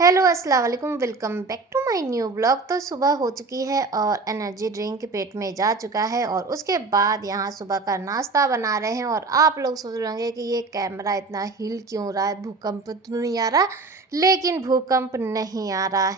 Hello अस्सलाम वालेकुम, welcome back to my new blog. तो सुबह हो चुकी है और एनर्जी ड्रिंक पेट में जा चुका है और उसके बाद यहाँ सुबह का नाश्ता बना रहे हैं। और आप लोग सोच रहे होंगे कि ये कैमरा इतना हिल क्यों रहा है, भूकंप तो नहीं आ रहा। लेकिन भूकंप नहीं आ रहा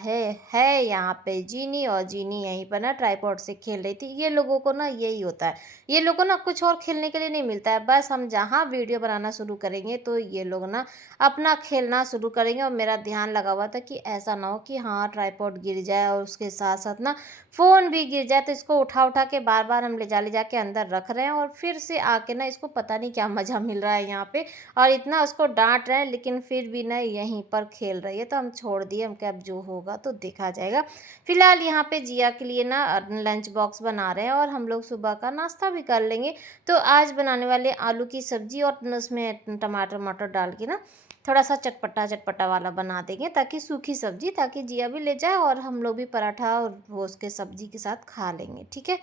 है यहाँ पे जीनी। और जीनी यहीं पर ना ट्राइपॉड से खेल रही थी। ये लोगों को ना यही होता है, ये लोगों को ना कुछ और खेलने के लिए नहीं मिलता है। बस हम जहाँ वीडियो बनाना शुरू करेंगे तो ये लोग ना अपना खेलना शुरू करेंगे। और मेरा ध्यान लगा हुआ था कि ऐसा ना हो कि हाँ ट्राइपॉड गिर जाए और उसके साथ साथ ना फ़ोन भी गिर जाए। तो इसको उठा उठा के बार बार हम ले जाके अंदर रख रहे हैं और फिर से आके ना इसको पता नहीं क्या मज़ा मिल रहा है यहाँ पे। और इतना उसको डांट रहे हैं लेकिन फिर भी ना यहीं पर खेल रही है। तो हम छोड़ दिए, हम क्या अब जो होगा तो देखा जाएगा। फिलहाल यहाँ पे जिया के लिए ना लंच बॉक्स बना रहे हैं और हम लोग सुबह का नाश्ता भी कर लेंगे। तो आज बनाने वाले आलू की सब्ज़ी और उसमें टमाटर वमाटर डाल के ना थोड़ा सा चटपटा चटपटा वाला बना देंगे, ताकि सूखी सब्जी, ताकि जिया भी ले जाए और हम लोग भी पराठा और वो उसके सब्जी के साथ खा लेंगे। ठीक है।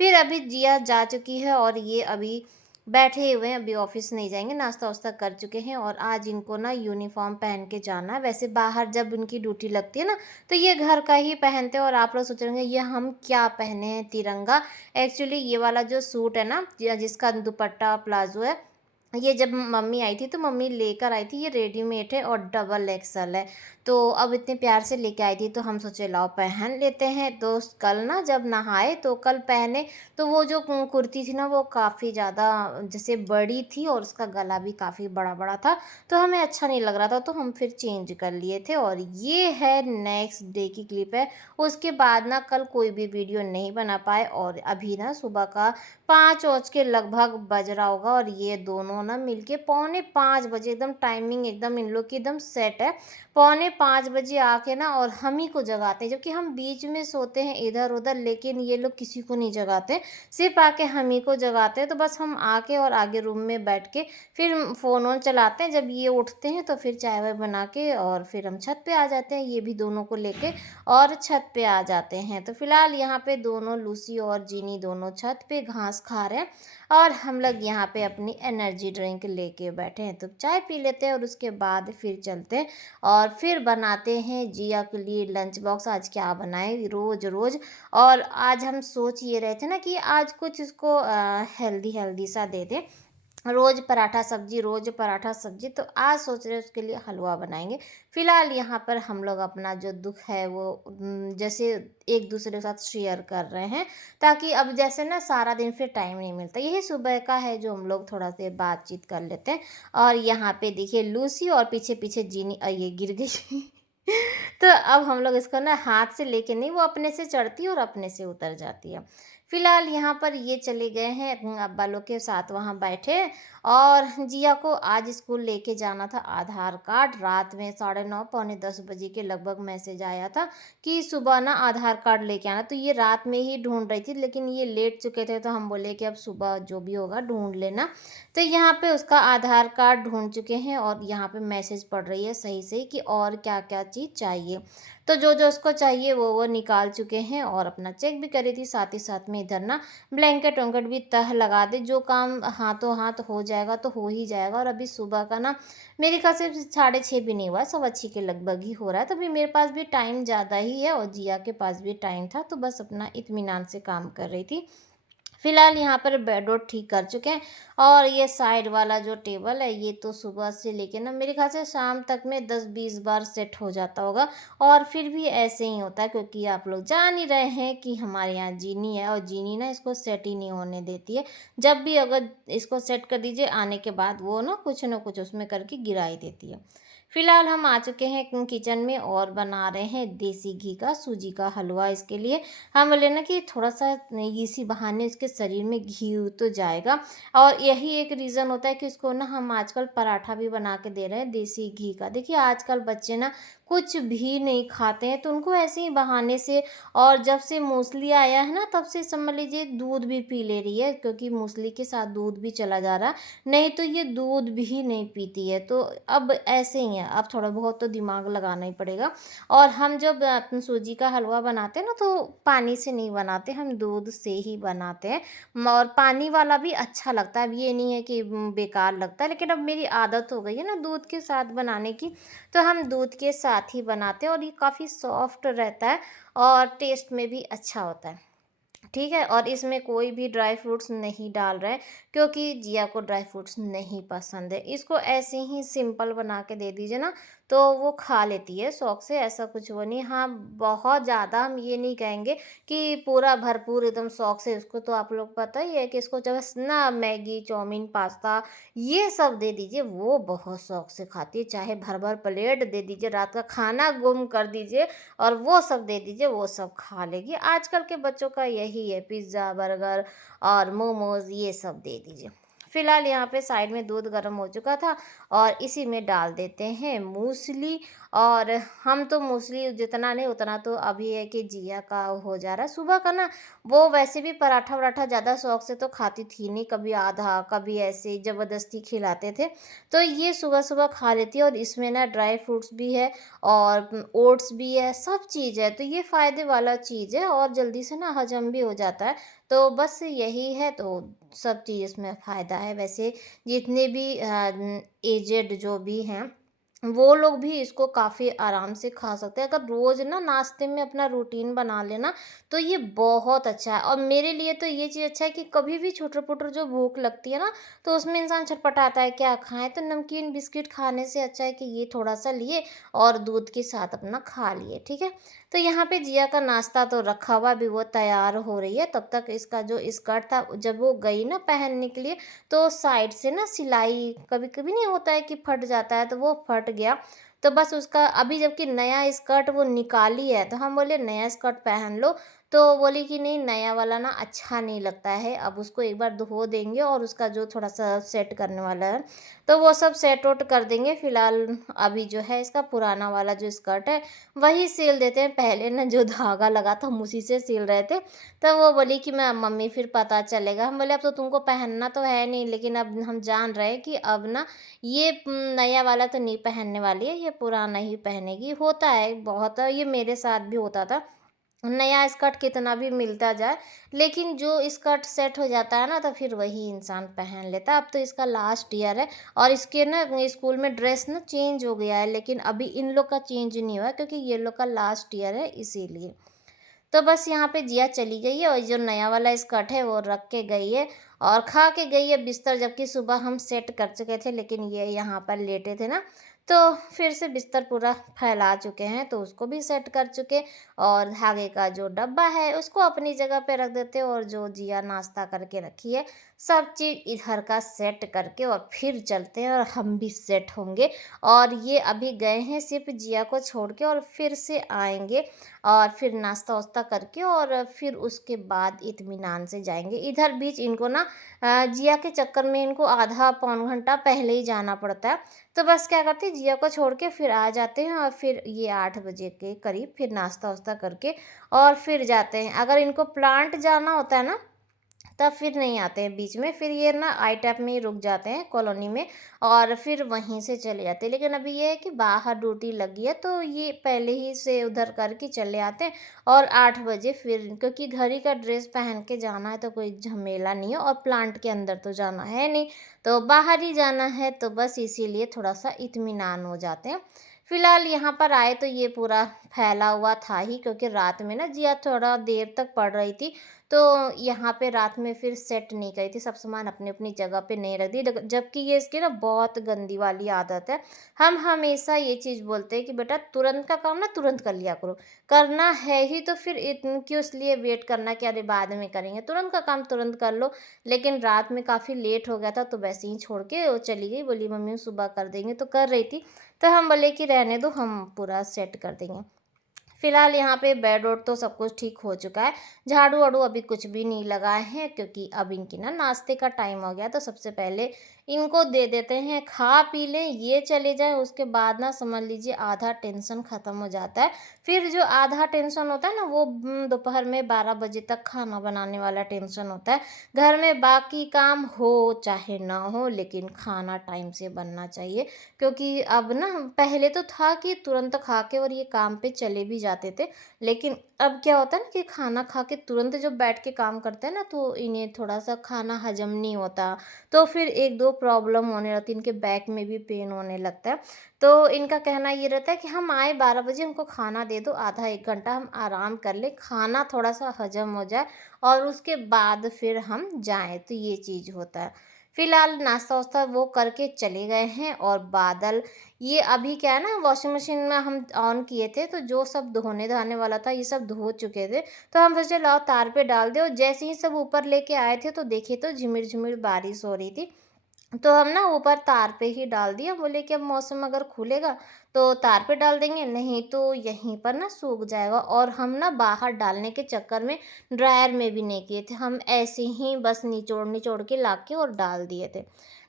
फिर अभी जिया जा चुकी है और ये अभी बैठे हुए हैं, अभी ऑफिस नहीं जाएंगे, नाश्ता वास्ता कर चुके हैं। और आज इनको ना यूनिफॉर्म पहन के जाना है। वैसे बाहर जब उनकी ड्यूटी लगती है ना तो ये घर का ही पहनते हैं। और आप लोग सोच रहे होंगे ये हम क्या पहने हैं, तिरंगा। एक्चुअली ये वाला जो सूट है ना जिसका दुपट्टा प्लाजो है, ये जब मम्मी आई थी तो मम्मी लेकर आई थी। ये रेडीमेड है और डबल एक्सल है। तो अब इतने प्यार से लेके आई थी तो हम सोचे लाओ पहन लेते हैं। तो कल ना जब नहाए तो कल पहने तो वो जो कुर्ती थी ना वो काफ़ी ज़्यादा जैसे बड़ी थी और उसका गला भी काफ़ी बड़ा बड़ा था। तो हमें अच्छा नहीं लग रहा था तो हम फिर चेंज कर लिए थे। और ये है नेक्स्ट डे की क्लिप है। उसके बाद ना कल कोई भी वीडियो नहीं बना पाए और अभी ना सुबह का 5 के लगभग बज रहा होगा। और ये दोनों ना मिलके पौने 5 बजे, एकदम टाइमिंग एकदम इन लोग की एकदम सेट है। पौने 5 बजे आके ना और हम ही को जगाते हैं, जबकि हम बीच में सोते हैं इधर उधर, लेकिन ये लोग किसी को नहीं जगाते, सिर्फ आके हम ही को जगाते हैं। तो बस हम आके और आगे रूम में बैठ के फिर फ़ोन वोन चलाते हैं। जब ये उठते हैं तो फिर चाय वाय बना के और फिर हम छत पे आ जाते हैं, ये भी दोनों को लेके और छत पे आ जाते हैं। तो फिलहाल यहाँ पे दोनों लूसी और जीनी दोनों छत पे घास खा रहे हैं और हम लोग यहाँ पे अपनी एनर्जी ड्रिंक लेके बैठे हैं। तो चाय पी लेते हैं और उसके बाद फिर चलते हैं और फिर बनाते हैं जिया के लिए लंच बॉक्स। आज क्या बनाए रोज़ रोज़। और आज हम सोच ये रहे थे ना कि आज कुछ इसको हेल्दी हेल्दी सा दे दें। रोज़ पराठा सब्जी, रोज़ पराठा सब्जी। तो आज सोच रहे हैं उसके लिए हलवा बनाएंगे। फ़िलहाल यहाँ पर हम लोग अपना जो दुख है वो जैसे एक दूसरे के साथ शेयर कर रहे हैं, ताकि अब जैसे ना सारा दिन फिर टाइम नहीं मिलता, यही सुबह का है जो हम लोग थोड़ा देर बातचीत कर लेते हैं। और यहाँ पे देखिए लूसी और पीछे पीछे जीनी, ये गिर गई तो अब हम लोग इसको ना हाथ से लेके नहीं, वो अपने से चढ़ती है और अपने से उतर जाती है। फिलहाल यहाँ पर ये चले गए हैं अपने अब्बा लोग के साथ, वहाँ बैठे। और जिया को आज स्कूल लेके जाना था आधार कार्ड। रात में 9:30 पौने 10 बजे के लगभग मैसेज आया था कि सुबह ना आधार कार्ड लेके आना। तो ये रात में ही ढूंढ रही थी लेकिन ये लेट चुके थे तो हम बोले कि अब सुबह जो भी होगा ढूंढ लेना। तो यहाँ पे उसका आधार कार्ड ढूंढ चुके हैं और यहाँ पे मैसेज पड़ रही है सही सही कि और क्या क्या चीज़ चाहिए। तो जो जो उसको चाहिए वो निकाल चुके हैं और अपना चेक भी करी थी। साथ ही साथ में इधर ना ब्लैंकेट वैंकेट भी तह लगा दे, जो काम हाथों हाथ हो जाएगा तो हो ही जाएगा। और अभी सुबह का ना मेरे ख्याल से 6:30 भी नहीं हुआ, 6:15 के लगभग ही हो रहा है। तो अभी मेरे पास भी टाइम ज़्यादा ही है और जिया के पास भी टाइम था, तो बस अपना इत्मीनान से काम कर रही थी। फिलहाल यहाँ पर बेड वोड ठीक कर चुके हैं। और ये साइड वाला जो टेबल है ये तो सुबह से लेके ना मेरे ख्याल से शाम तक में 10-20 बार सेट हो जाता होगा। और फिर भी ऐसे ही होता है, क्योंकि आप लोग जान ही रहे हैं कि हमारे यहाँ जीनी है और जीनी ना इसको सेट ही नहीं होने देती है। जब भी अगर इसको सेट कर दीजिए आने के बाद वो ना कुछ उसमें करके गिरा ही देती है। फिलहाल हम आ चुके हैं किचन में और बना रहे हैं देसी घी का सूजी का हलवा। इसके लिए हम बोले ना कि थोड़ा सा इसी बहाने इसके शरीर में घी तो जाएगा। और यही एक रीज़न होता है कि इसको ना हम आजकल पराठा भी बना के दे रहे हैं देसी घी का। देखिए आजकल बच्चे ना कुछ भी नहीं खाते हैं तो उनको ऐसे ही बहाने से। और जब से मूसली आया है ना तब से समझ लीजिए दूध भी पी ले रही है, क्योंकि मूसली के साथ दूध भी चला जा रहा है। नहीं तो ये दूध भी नहीं पीती है। तो अब ऐसे ही है है, अब थोड़ा बहुत तो दिमाग लगाना ही पड़ेगा। और हम जब सूजी का हलवा बनाते हैं ना, तो पानी से नहीं बनाते, हम दूध से ही बनाते हैं। और पानी वाला भी अच्छा लगता है, अब ये नहीं है कि बेकार लगता है, लेकिन अब मेरी आदत हो गई है ना दूध के साथ बनाने की, तो हम दूध के साथ ही बनाते हैं और ये काफ़ी सॉफ्ट रहता है और टेस्ट में भी अच्छा होता है। ठीक है, और इसमें कोई भी ड्राई फ्रूट्स नहीं डाल रहे हैं, क्योंकि जिया को ड्राई फ्रूट्स नहीं पसंद है। इसको ऐसे ही सिंपल बना के दे दीजिए ना, तो वो खा लेती है शौक से, ऐसा कुछ वो नहीं। हाँ, बहुत ज़्यादा हम ये नहीं कहेंगे कि पूरा भरपूर एकदम शौक से, उसको तो आप लोग पता ही है कि इसको जब ना मैगी, चाउमीन, पास्ता ये सब दे दीजिए, वो बहुत शौक से खाती है। चाहे भर भर प्लेट दे दीजिए, रात का खाना गुम कर दीजिए और वो सब दे दीजिए, वो सब खा लेगी। आजकल के बच्चों का यही है, पिज़्ज़ा, बर्गर और मोमोज़ ये सब दे दीजिए। फ़िलहाल यहाँ पे साइड में दूध गर्म हो चुका था और इसी में डाल देते हैं मूसली। और हम तो मूसली जितना नहीं उतना तो अभी है कि जिया का हो जा रहा है। सुबह का ना वो वैसे भी पराठा वराठा ज़्यादा शौक से तो खाती थी नहीं, कभी आधा कभी ऐसे ज़बरदस्ती खिलाते थे, तो ये सुबह सुबह खा लेती है। और इसमें ना ड्राई फ्रूट्स भी है और ओट्स भी है, सब चीज़ है, तो ये फ़ायदे वाला चीज़ है और जल्दी से ना हजम भी हो जाता है। तो बस यही है, तो सब चीज़ इसमें फ़ायदा है। वैसे जितने भी एजेड जो भी हैं, वो लोग भी इसको काफ़ी आराम से खा सकते हैं। अगर रोज़ ना नाश्ते में अपना रूटीन बना लेना, तो ये बहुत अच्छा है। और मेरे लिए तो ये चीज़ अच्छा है कि कभी भी छुटर-पुटर जो भूख लगती है ना, तो उसमें इंसान छटपटाता है क्या खाएँ, तो नमकीन बिस्किट खाने से अच्छा है कि ये थोड़ा-सा लिए और दूध के साथ अपना खा लिए, ठीक है? तो यहाँ पे जिया का नाश्ता तो रखा हुआ, अभी वो तैयार हो रही है, तब तक इसका जो स्कर्ट था, जब वो गई ना पहनने के लिए, तो साइड से ना सिलाई कभी-कभी नहीं होता है कि फट जाता है, तो वो फट गया। तो बस उसका अभी जबकि नया स्कर्ट वो निकाली है, तो हम बोले नया स्कर्ट पहन लो, तो बोली कि नहीं नया वाला ना अच्छा नहीं लगता है, अब उसको एक बार धो देंगे और उसका जो थोड़ा-सा सेट करने वाला है, तो वो सब सेट वोट कर देंगे। फिलहाल अभी जो है इसका पुराना वाला जो स्कर्ट है, वही सिल देते हैं। पहले ना जो धागा लगा था हम उसी से सिल रहे थे, तो वो बोली कि मैं मम्मी फिर पता चलेगा। हम बोले अब तो तुमको पहनना तो है नहीं, लेकिन अब हम जान रहे हैं कि अब ना ये नया वाला तो नहीं पहनने वाली है, ये पुराना ही पहनेगी। होता है बहुत, ये मेरे साथ भी होता था। नया स्कर्ट कितना भी मिलता जाए, लेकिन जो स्कर्ट सेट हो जाता है ना, तो फिर वही इंसान पहन लेता है। अब तो इसका लास्ट ईयर है और इसके ना स्कूल में ड्रेस ना चेंज हो गया है, लेकिन अभी इन लोग का चेंज नहीं हुआ है, क्योंकि ये लोग का लास्ट ईयर है इसीलिए। तो बस यहाँ पे जिया चली गई है और जो नया वाला स्कर्ट है वो रख के गई है और खा के गई है बिस्तर, जबकि सुबह हम सेट कर चुके थे, लेकिन ये यहाँ पर लेटे थे ना, तो फिर से बिस्तर पूरा फैला चुके हैं, तो उसको भी सेट कर चुके। और धागे का जो डब्बा है उसको अपनी जगह पे रख देते और जो जिया नाश्ता करके रखी है सब चीज़ इधर का सेट करके और फिर चलते हैं और हम भी सेट होंगे। और ये अभी गए हैं सिर्फ जिया को छोड़ के और फिर से आएंगे और फिर नाश्ता वास्ता करके और फिर उसके बाद इत्मीनान से जाएँगे। इधर बीच इनको ना जिया के चक्कर में इनको आधा पौन घंटा पहले ही जाना पड़ता है। तो बस क्या करते हैं, जिया को छोड़ के फिर आ जाते हैं और फिर ये 8 बजे के करीब फिर नाश्ता वास्ता करके और फिर जाते हैं। अगर इनको प्लांट जाना होता है ना, तब फिर नहीं आते हैं बीच में, फिर ये ना आई टैप में ही रुक जाते हैं कॉलोनी में और फिर वहीं से चले जाते हैं। लेकिन अभी ये है कि बाहर ड्यूटी लगी है, तो ये पहले ही से उधर करके चले आते हैं और 8 बजे फिर, क्योंकि घर ही का ड्रेस पहन के जाना है तो कोई झमेला नहीं है और प्लांट के अंदर तो जाना है नहीं, तो बाहर ही जाना है, तो बस इसीलिए थोड़ा सा इत्मीनान हो जाते हैं। फिलहाल यहाँ पर आए तो ये पूरा फैला हुआ था ही, क्योंकि रात में ना जिया थोड़ा देर तक पड़ रही थी, तो यहाँ पे रात में फिर सेट नहीं करी थी, सब सामान अपनी अपनी जगह पे नहीं रख दी। जबकि ये इसकी ना बहुत गंदी वाली आदत है। हम हमेशा ये चीज़ बोलते हैं कि बेटा तुरंत का काम ना तुरंत कर लिया करो, करना है ही तो फिर क्यों इसलिए वेट करना कि अरे बाद में करेंगे, तुरंत का काम तुरंत कर लो। लेकिन रात में काफ़ी लेट हो गया था, तो वैसे ही छोड़ के वो चली गई, बोली मम्मी सुबह कर देंगे, तो कर रही थी। तो हम बोले कि रहने दो, हम पूरा सेट कर देंगे। फिलहाल यहाँ पे बेड वोड तो सब कुछ ठीक हो चुका है। झाड़ू वाड़ू अभी कुछ भी नहीं लगाए हैं, क्योंकि अब इनकी ना नाश्ते का टाइम हो गया, तो सबसे पहले इनको दे देते हैं, खा पी लें, ये चले जाएँ, उसके बाद ना समझ लीजिए आधा टेंशन ख़त्म हो जाता है। फिर जो आधा टेंशन होता है ना वो दोपहर में 12 बजे तक खाना बनाने वाला टेंशन होता है। घर में बाकी काम हो चाहे ना हो, लेकिन खाना टाइम से बनना चाहिए, क्योंकि अब ना पहले तो था कि तुरंत खा के और ये काम पे चले भी जाते थे। लेकिन अब क्या होता है ना कि खाना खा के तुरंत जब बैठ के काम करते हैं ना तो इन्हें थोड़ा-सा खाना हज़म नहीं होता। तो फिर 1-2 प्रॉब्लम होने लगती है, इनके बैक में भी पेन होने लगता है। तो इनका कहना ये रहता है कि हम आए 12 बजे, हमको खाना दे दो, आधा 1 घंटा हम आराम कर लें, खाना थोड़ा-सा हज़म हो जाए और उसके बाद फिर हम जाएँ, तो ये चीज़ होता है। फिलहाल नाश्ता-वाश्ता वो करके चले गए हैं और बादल ये अभी क्या है ना, वॉशिंग मशीन में हम ऑन किए थे, तो जो सब धोने-धाने वाला था ये सब धो चुके थे। तो हम सोचे लाओ तार पे डाल दें, और जैसे ही सब ऊपर लेके आए थे तो देखे तो झिमिर-झिमिर बारिश हो रही थी। तो हम ना ऊपर तार पे ही डाल दिया, बोले कि अब मौसम अगर खुलेगा तो तार पे डाल देंगे, नहीं तो यहीं पर ना सूख जाएगा। और हम ना बाहर डालने के चक्कर में ड्रायर में भी नहीं किए थे, हम ऐसे ही बस निचोड़ निचोड़ के लाके और डाल दिए थे।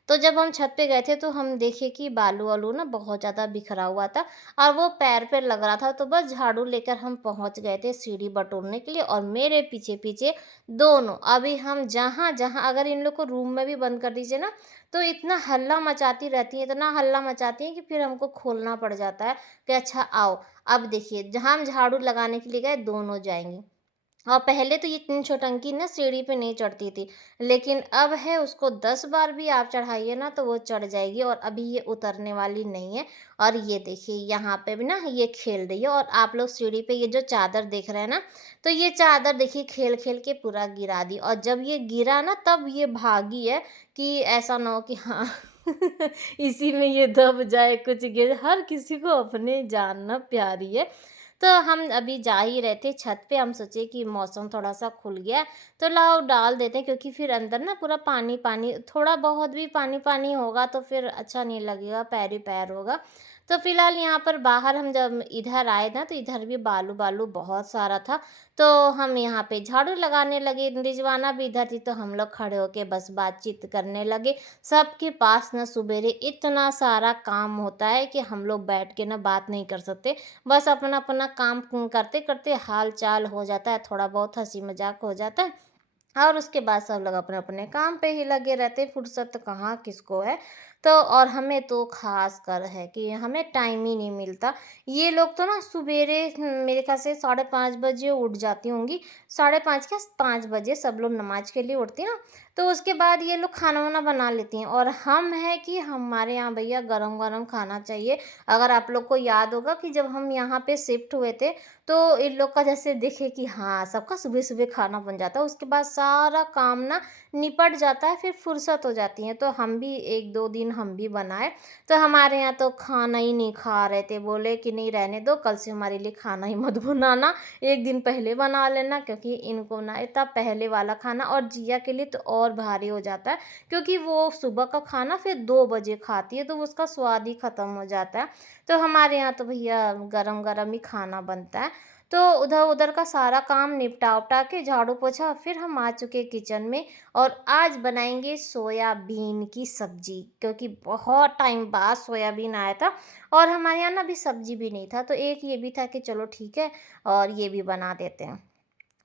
तो जब हम छत पे गए थे तो हम देखे कि बालू वालू ना बहुत ज़्यादा बिखरा हुआ था और वो पैर पे लग रहा था, तो बस झाड़ू लेकर हम पहुंच गए थे सीढ़ी बटोरने के लिए, और मेरे पीछे पीछे दोनों। अभी हम जहाँ जहाँ अगर इन लोग को रूम में भी बंद कर दीजिए ना तो इतना हल्ला मचाती रहती हैं, इतना हल्ला मचाती हैं कि फिर हमको खोलना पड़ जाता है कि अच्छा आओ। अब देखिए जहाँ हम झाड़ू लगाने के लिए गए दोनों जाएँगी। और पहले तो ये इतनी छोटंकी ना सीढ़ी पे नहीं चढ़ती थी, लेकिन अब है उसको 10 बार भी आप चढ़ाइए ना तो वो चढ़ जाएगी, और अभी ये उतरने वाली नहीं है। और ये देखिए यहाँ पे भी ना ये खेल रही है, और आप लोग सीढ़ी पे ये जो चादर देख रहे हैं ना, तो ये चादर देखिए खेल-खेल के पूरा गिरा दी, और जब ये गिरा ना तब ये भागी है कि ऐसा ना हो कि हाँ इसी में ये दब जाए, कुछ गिर, हर किसी को अपनी जान ना प्यारी है। तो हम अभी जा ही रहे थे छत पे, हम सोचे कि मौसम थोड़ा-सा खुल गया है, तो लाओ डाल देते हैं, क्योंकि फिर अंदर ना पूरा पानी-पानी, थोड़ा बहुत भी पानी-पानी होगा तो फिर अच्छा नहीं लगेगा, पैर ही पैर होगा। तो फिलहाल यहाँ पर बाहर हम जब इधर आए ना तो इधर भी बालू-बालू बहुत सारा था, तो हम यहाँ पे झाड़ू लगाने लगे, रिजवाना भी इधर थी, तो हम लोग खड़े होके बस बातचीत करने लगे। सबके पास ना सवेरे इतना सारा काम होता है कि हम लोग बैठ के ना बात नहीं कर सकते। बस अपना-अपना काम करते-करते हाल-चाल हो जाता है, थोड़ा बहुत हँसी-मज़ाक हो जाता है और उसके बाद सब लोग अपने-अपने काम पे ही लगे रहते हैं, फुर्सत कहाँ किसको है। तो और हमें तो ख़ासकर है कि हमें टाइम ही नहीं मिलता। ये लोग तो ना सवेरे मेरे ख़्याल से 5:30 बजे उठ जाती होंगी, 5:30 क्या 5 बजे सब लोग नमाज़ के लिए उठती हैं ना, तो उसके बाद ये लोग खाना-वाना बना लेती हैं, और हम हैं कि हमारे यहाँ भैया गरम-गरम खाना चाहिए। अगर आप लोग को याद होगा कि जब हम यहाँ पे शिफ्ट हुए थे, तो इन लोग का जैसे देखे कि हाँ, सबका सुबह-सुबह खाना बन जाता है, उसके बाद सारा काम ना निपट जाता है, फिर फुर्सत हो जाती है। तो हम भी 1-2 दिन हम भी बनाए, तो हमारे यहाँ तो खाना ही नहीं खा रहे थे, बोले कि नहीं रहने दो, कल से हमारे लिए खाना ही मत बनाना, 1 दिन पहले बना लेना, क्योंकि इनको ना इतना पहले वाला खाना, और जिया के लिए तो और भारी हो जाता है, क्योंकि वो सुबह का खाना फिर 2 बजे खाती है, तो उसका स्वाद ही ख़त्म हो जाता है। तो हमारे यहाँ तो भैया गरम-गरम ही खाना बनता है। तो उधर-उधर का सारा काम निपटा-उपटा के झाड़ू-पोछा फिर हम आ चुके किचन में, और आज बनाएँगे सोयाबीन की सब्ज़ी, क्योंकि बहुत टाइम बाद सोयाबीन आया था और हमारे यहाँ ना अभी सब्ज़ी भी नहीं था, तो एक ये भी था कि चलो ठीक है और ये भी बना देते हैं।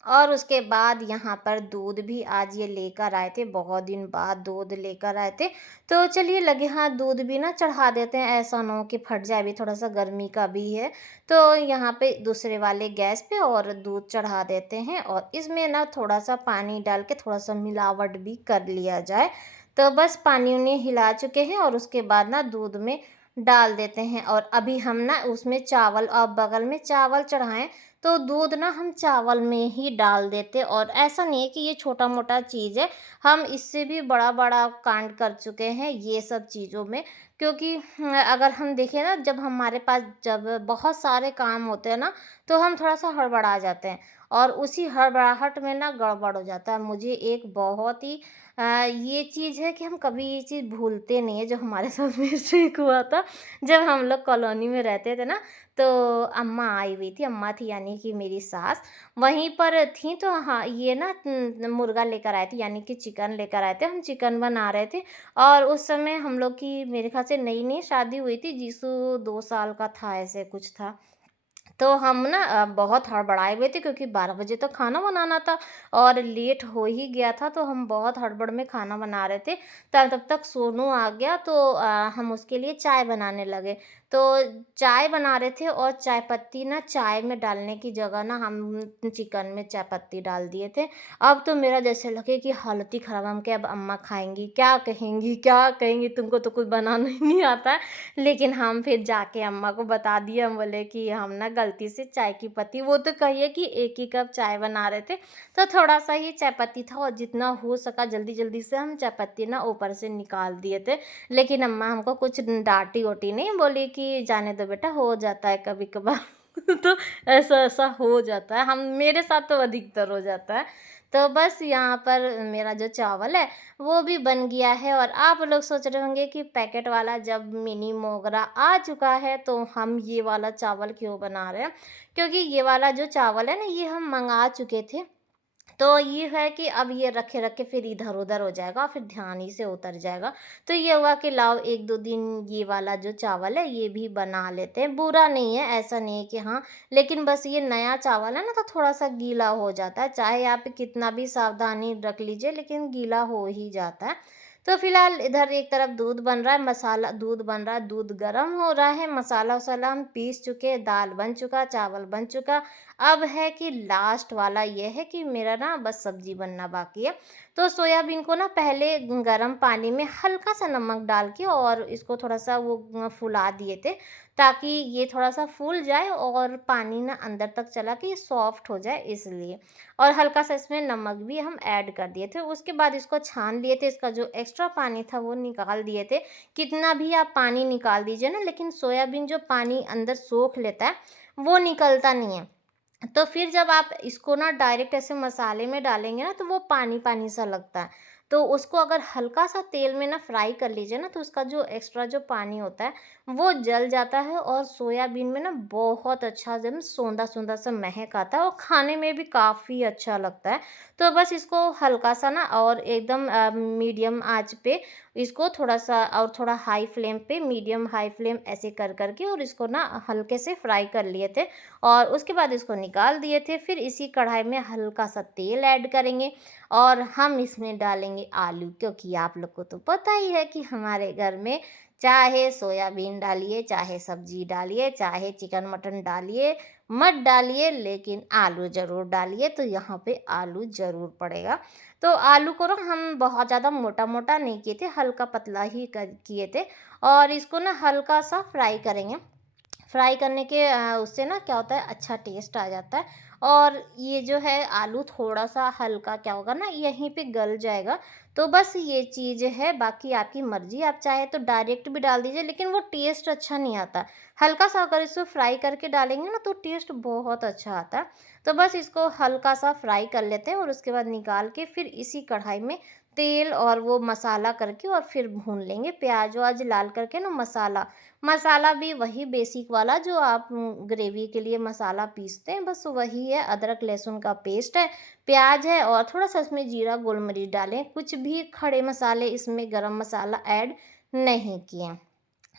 और उसके बाद यहाँ पर दूध भी आज ये लेकर आए थे, बहुत दिन बाद दूध लेकर आए थे। तो चलिए लगे हाँ दूध भी ना चढ़ा देते हैं, ऐसा ना हो कि फट जाए, अभी थोड़ा-सा गर्मी का भी है। तो यहाँ पे दूसरे वाले गैस पे और दूध चढ़ा देते हैं, और इसमें ना थोड़ा-सा पानी डाल के थोड़ा-सा मिलावट भी कर लिया जाए। तो बस पानी उन्हें हिला चुके हैं और उसके बाद ना दूध में डाल देते हैं, और अभी हम ना उसमें चावल बगल में चावल चढ़ाएँ, तो दूध ना हम चावल में ही डाल देते, और ऐसा नहीं है कि ये छोटा-मोटा चीज़ है, हम इससे भी बड़ा-बड़ा कांड कर चुके हैं ये सब चीज़ों में। क्योंकि अगर हम देखें ना जब हमारे पास जब बहुत सारे काम होते हैं ना, तो हम थोड़ा-सा हड़बड़ा जाते हैं, और उसी हड़बड़ाहट में ना गड़बड़ हो जाता है। मुझे एक बहुत ही ये चीज़ है कि हम कभी ये चीज़ भूलते नहीं है जो हमारे साथ मेरे से एक हुआ था। जब हम लोग कॉलोनी में रहते थे ना, तो अम्मा आई हुई थी, अम्मा थी यानी कि मेरी सास, वहीं पर थीं। तो हाँ, ये ना मुर्गा लेकर आए थे यानी कि चिकन लेकर आए थे, हम चिकन बना रहे थे। और उस समय हम लोग की मेरे ख़्याल से नई-नई शादी हुई थी, जीसू 2 साल का था, ऐसे कुछ था। तो हम ना बहुत हड़बड़ाए हुए थे क्योंकि 12 बजे तक खाना बनाना था और लेट हो ही गया था, तो हम बहुत हड़बड़ में खाना बना रहे थे। तब तक सोनू आ गया, तो हम उसके लिए चाय बनाने लगे। तो चाय बना रहे थे और चाय पत्ती ना चाय में डालने की जगह ना हम चिकन में चाय पत्ती डाल दिए थे। अब तो मेरा जैसे लगे कि हालत ही ख़राब, हम क्या अब अम्मा खाएँगी, क्या कहेंगी, तुमको तो कुछ बनाना ही नहीं आता है। लेकिन हम फिर जाके अम्मा को बता दिए, हम बोले कि हम ना गलती से चाय की पत्ती, वो तो कहिए कि 1 ही कप चाय बना रहे थे, तो थोड़ा-सा ही चाय पत्ती था और जितना हो सका जल्दी-जल्दी से हम चाय पत्ती ना ऊपर से निकाल दिए थे। लेकिन अम्मा हमको कुछ डाँटी-वाटी नहीं, बोली कि जाने दो बेटा, हो जाता है कभी-कभार। तो ऐसा-ऐसा हो जाता है, हम मेरे साथ तो अधिकतर हो जाता है। तो बस यहाँ पर मेरा जो चावल है वो भी बन गया है। और आप लोग सोच रहे होंगे कि पैकेट वाला जब मिनी मोगरा आ चुका है तो हम ये वाला चावल क्यों बना रहे हैं? क्योंकि ये वाला जो चावल है ना, ये हम मँगा चुके थे। तो ये है कि अब ये रखे-रखे फिर इधर-उधर हो जाएगा, फिर ध्यान ही से उतर जाएगा। तो ये हुआ कि लाओ 1-2 दिन ये वाला जो चावल है ये भी बना लेते हैं। बुरा नहीं है, ऐसा नहीं है कि हाँ, लेकिन बस ये नया चावल है ना, तो थोड़ा-सा गीला हो जाता है। चाहे आप कितना भी सावधानी रख लीजिए, लेकिन गीला हो ही जाता है। तो फिलहाल इधर एक तरफ दूध बन रहा है, मसाला दूध बन रहा है, दूध गरम हो रहा है, मसाला-वसाला हम पीस चुके, दाल बन चुका, चावल बन चुका। अब है कि लास्ट वाला ये है कि मेरा ना बस सब्ज़ी बनना बाकी है। तो सोयाबीन को ना पहले गरम पानी में हल्का-सा नमक डाल के और इसको थोड़ा-सा वो फुला दिए थे, ताकि ये थोड़ा-सा फूल जाए और पानी ना अंदर तक चला के ये सॉफ्ट हो जाए इसलिए। और हल्का-सा इसमें नमक भी हम ऐड कर दिए थे। उसके बाद इसको छान लिए थे, इसका जो एक्स्ट्रा पानी था वो निकाल दिए थे। कितना भी आप पानी निकाल दीजिए ना, लेकिन सोयाबीन जो पानी अंदर सोख लेता है, वो निकलता नहीं है। तो फिर जब आप इसको ना डायरेक्ट ऐसे मसाले में डालेंगे ना, तो वो पानी-पानी सा लगता है। तो उसको अगर हल्का-सा तेल में ना फ्राई कर लीजिए ना, तो उसका जो एक्स्ट्रा जो पानी होता है, वो जल जाता है और सोयाबीन में ना बहुत अच्छा एकदम सोंधा-सोंधा सा महक आता है और खाने में भी काफ़ी अच्छा लगता है। तो बस इसको हल्का-सा ना और एकदम मीडियम आँच पे इसको थोड़ा-सा और थोड़ा हाई फ्लेम पे, मीडियम हाई फ्लेम ऐसे कर के और इसको ना हल्के से फ्राई कर लिए थे। और उसके बाद इसको निकाल दिए थे। फिर इसी कढ़ाई में हल्का-सा तेल ऐड करेंगे और हम इसमें डालेंगे आलू, क्योंकि आप लोग को तो पता ही है कि हमारे घर में चाहे सोयाबीन डालिए, चाहे सब्ज़ी डालिए, चाहे चिकन मटन डालिए, मत डालिए, लेकिन आलू ज़रूर डालिए। तो यहाँ पे आलू ज़रूर पड़ेगा। तो आलू को ना हम बहुत ज़्यादा मोटा-मोटा नहीं किए थे, हल्का पतला ही किए थे और इसको ना हल्का-सा फ्राई करेंगे। फ्राई करने के उससे ना क्या होता है, अच्छा टेस्ट आ जाता है। और ये जो है आलू थोड़ा-सा हल्का क्या होगा ना, यहीं पे गल जाएगा। तो बस ये चीज़ है, बाकी आपकी मर्ज़ी, आप चाहे तो डायरेक्ट भी डाल दीजिए, लेकिन वो टेस्ट अच्छा नहीं आता। हल्का-सा अगर इसको फ्राई करके डालेंगे ना, तो टेस्ट बहुत अच्छा आता है। तो बस इसको हल्का-सा फ्राई कर लेते हैं और उसके बाद निकाल के फिर इसी कढ़ाई में तेल और वो मसाला करके और फिर भून लेंगे, प्याज़-व्याज़ लाल करके ना मसाला। मसाला भी वही बेसिक वाला जो आप ग्रेवी के लिए मसाला पीसते हैं, बस वही है। अदरक लहसुन का पेस्ट है, प्याज है और थोड़ा-सा इसमें जीरा गोलमरीच डालें। कुछ भी खड़े मसाले इसमें गरम मसाला ऐड नहीं किए।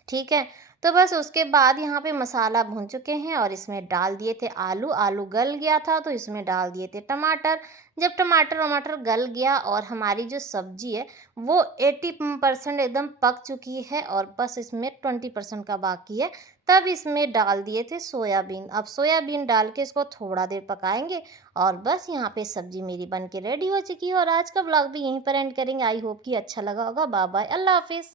ठीक है? तो बस उसके बाद यहाँ पे मसाला भून चुके हैं और इसमें डाल दिए थे आलू, आलू गल गया था तो इसमें डाल दिए थे टमाटर। जब टमाटर-वमाटर गल गया और हमारी जो सब्ज़ी है वो 80% एकदम पक चुकी है और बस इसमें 20% का बाकी है, तब इसमें डाल दिए थे सोयाबीन। अब सोयाबीन डाल के इसको थोड़ा देर पकाएँगे और बस यहाँ पे सब्ज़ी मेरी बन के रेडी हो चुकी है। और आज का व्लॉग भी यहीं पर एंड करेंगे। आई होप कि अच्छा लगा होगा। बाय बाय, अल्लाह हाफ़िज़।